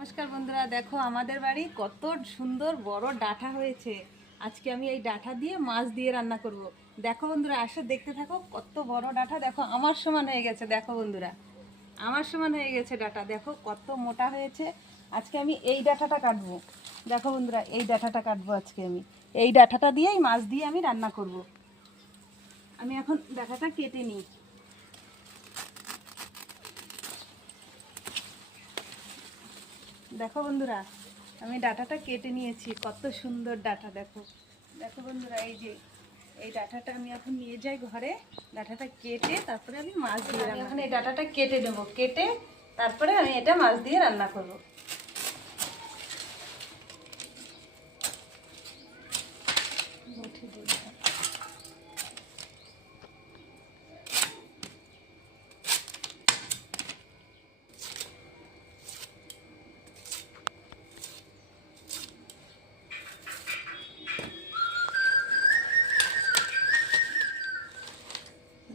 নমস্কার বন্ধুরা, দেখো আমাদের বাড়ি কত সুন্দর বড় ডাঁটা হয়েছে। আজকে আমি এই ডাঁটা দিয়ে মাছ দিয়ে রান্না করব। দেখো বন্ধুরা, আসো দেখতে থাকো। কত বড় ডাঁটা, দেখো আমার সমান হয়ে গেছে। দেখো বন্ধুরা, আমার সমান হয়ে গেছে ডাঁটা। দেখো কত মোটা হয়েছে। আজকে আমি এই ডাঁটাটা কাটবো। দেখো বন্ধুরা, এই ডাঁটাটা কাটবো আজকে আমি। এই ডাঁটাটা দিয়েই মাছ দিয়ে আমি রান্না করব। আমি এখন ডাঁটাটা কেটে নিই। দেখো বন্ধুরা, আমি ডাঁটাটা কেটে নিয়েছি। কত সুন্দর ডাঁটা। দেখো দেখো বন্ধুরা, এই ডাঁটাটা আমি এখন নিয়ে যাই ঘরে। ডাঁটাটা কেটে তারপরে আমি মাছ দিয়ে রান্না। এখন এই ডাঁটাটা কেটে নেবো, কেটে তারপরে আমি এটা মাছ দিয়ে রান্না করবো।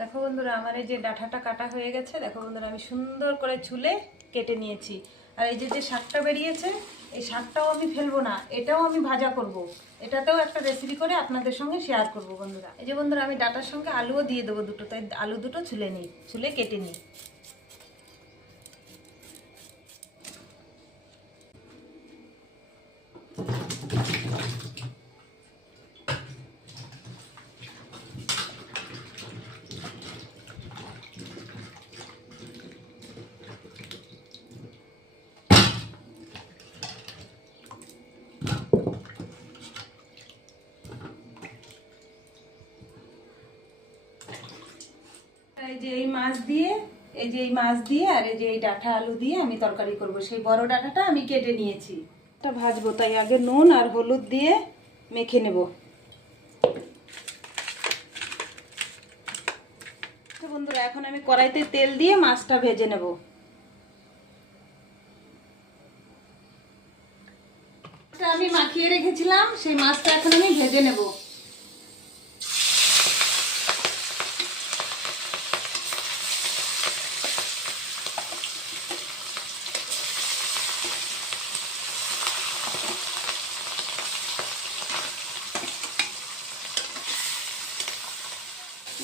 দেখো বন্ধুরা, আমার এই যে ডাঁটাটা কাটা হয়ে গেছে। দেখো বন্ধুরা, আমি সুন্দর করে ছুলে কেটে নিয়েছি। আর এই যে শাকটা বেরিয়েছে, এই শাকটাও আমি ফেলবো না, এটাও আমি ভাজা করব। এটাতেও একটা রেসিপি করে আপনাদের সঙ্গে শেয়ার করব বন্ধুরা। এই যে বন্ধুরা, আমি ডাঁটার সঙ্গে আলুও দিয়ে দেবো দুটো, তাই আলু দুটো ছুলে কেটে নিই। এই মাছ দিয়ে আর এই যে এই ডাঁটা আলু দিয়ে আমি তরকারি করব। সেই বড় ডাঁটাটা আমি কেটে নিয়েছি, এটা ভাজবো। তাই আগে নুন আর হলুদ দিয়ে মেখে নেব। বন্ধুরা, এখন আমি কড়াইতে তেল দিয়ে মাছটা ভেজে নেব। আমি মাখিয়ে রেখেছিলাম, সেই মাছটা এখন আমি ভেজে নেব।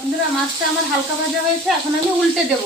বন্ধুরা, মাছটা আমার হালকা ভাজা হয়েছে, এখন আমি উল্টে দেব।